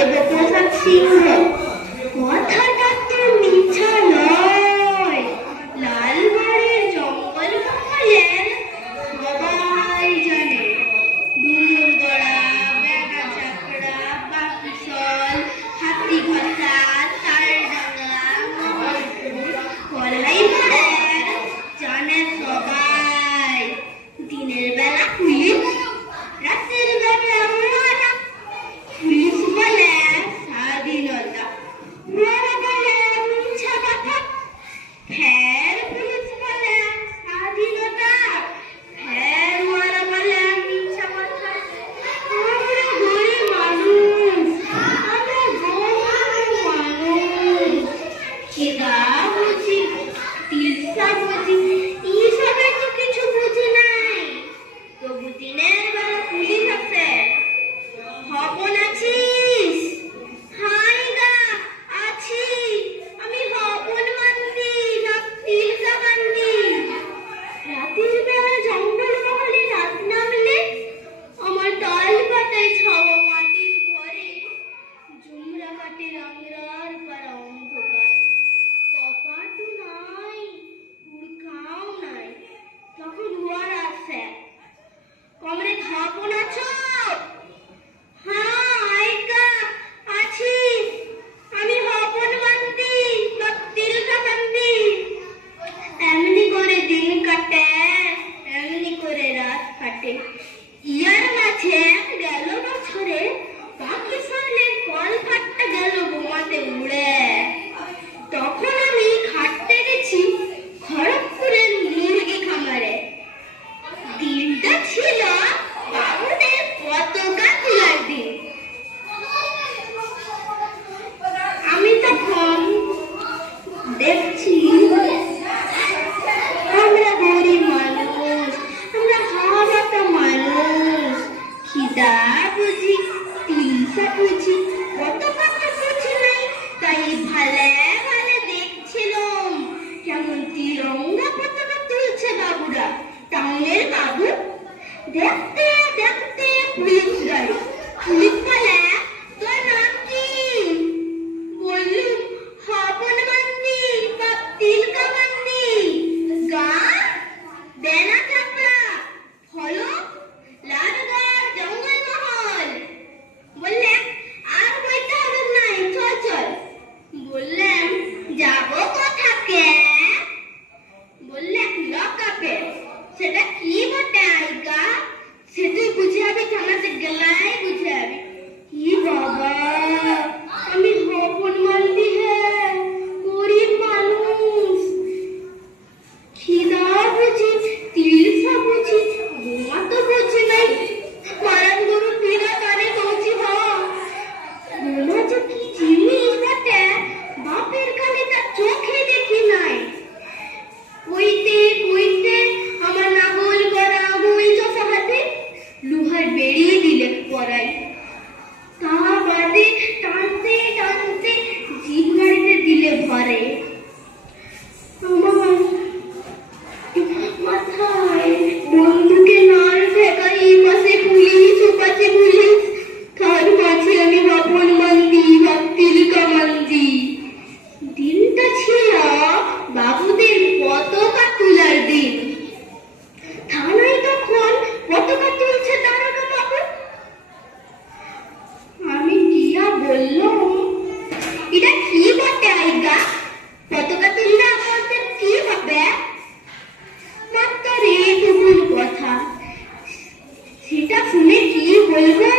দেবপ্রসাদ সিংহ। কথাটা তো মিথ্যা নয়। লালগড়ের জঙ্গল মহলের সবাই জানে ডুমুরগড়া, বেগা চাকরা, বাকিশল, হাতিঘাটা, তালডাঙ্গা, মহলপুর, কলাইপাড়ের জানে সবাই। দিনের বেলা পুলিশ, রাতের বেলা আমরা। পুলিশ বলে স্বাধীনতা, ওরা বলে মিথ্যা কথা। ফের পুলিশ বলে স্বাধীনতা, ফের ওরা বলে মিথ্যা কথা। আমরা গরিব মানুষ, আমরা গরিব মানুষ। খিদা বুঝি, তিলসা বুঝি, এইসবে তো কিছু বুঝি নাই। তবু দিনের বেলা পুলিশ আছে। হবন আছিস? হাই গা, আছি। আমি হবন মান্দি, না তিলকা মান্দি। রাতের বেলা জঙ্গল মহলে রাত নামলে আমার ডাল পাতায় ছাওয়া মাটির ঘরে জুমরা কাটে রাংরার পাড়া অন্ধকার। কপাটও নাই, উড়কাও নাই। তখন ওর আসে, কমরে হবন আছো? হাই গা, আছি। আমি হবন মান্দি, না তিলকা মান্দি। এমনি করে দিন কাটে, এমনি করে রাত কাটে। ইয়ার মাঝে গেল বছরে পাখি সামনে কল ফাটতে গেল বোমাতে উড়ে। তখন আমি খাটতে গেছি খড়গপুরের মুরগি খামারে। দিনটা ছিল বাবুদের পতাকা তোলার দিন। আমি তখন দেখছি আমরা গরিব মানুষ, আমরা হাওয়াটা মানুষ। খিদা বুঝি, তিলসা বুঝি, পতাকা তো বুঝি নাই। তাই ভালে ভালে দেখছিলাম কেমন তিরঙ্গা পতাকা তুলছে বাবুরা, টাউনের বাবু। দেখতে দেখতে পুলিশ গাড়ি। পুলিশ বলে তোর নাম কি? বললুম হবন মান্দি বা তিলকা মান্দি। গাঁ বেনা চাকরা, ফলক লালগড় জঙ্গল মহল। বললে আর বইতে হবে নাই, চল চল। বললাম যাবো কোথাকে? বললে লকআপে। সেটা কি বটে আইগা? সে তুই বুঝে যাবি, থানাতে গেলাই বুঝে যাবি। কি বাবা, আমি হবন মান্দি হে, গরিব মানুষ। খিদা বুঝি, তিলসা বুঝি, বোমা তো বুঝি নাই। পারান গরু পিড়া কানে কৌছি হ। বোমা যে কি জিনিস বটে, বাপের কানে তার চোখে দেখি নাই। কইতে কইতে আমার নাগল গড়া বই চষা হাতে লোহার বেরিয়ে দিলে পড়াই। তা বাদে টানতে টানতে জিপ গাড়িতে দিলে ভরে। আমার মাথায় বন্দুকে নাড় ঠেকাই, পাশে পুলিশ, ওপাশে পুলিশ। তার মাঝে আমি হবন মান্দি বা তিলকা মান্দি। দিনটা ছিল বাবুদের পতাকা তোলার দিন। থানায় তখন পতাকা তুলছে দারোগা বাবু। আমি কিয়া বললাম এটা কি বটে আইগা? পতাকা তুললে আমাদের কি হবে? মাত্র এইটুকুন কথা। সেটা শুনে কি বলবো?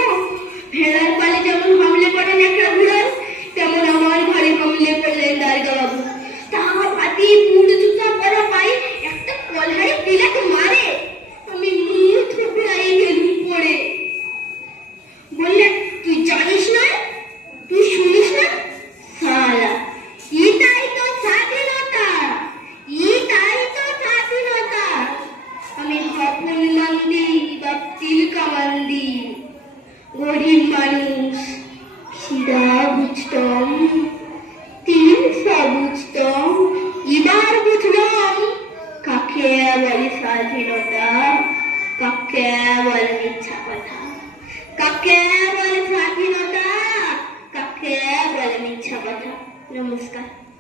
ভেড়ার পালে যেমন হামলে পড়েন একটা ঘুরাল, তেমন আমার ঘরে হামলে পড়লেন দারোগা বাবু। তা পাতি পুরো জুতা পরা পাই একটা কলহারে দিলাকে মারে। আমি মুখ থুবড়াই গেলুম পড়ে। বললে তুই জানিস না, তুই मला इच्छा कथा. नमस्कार.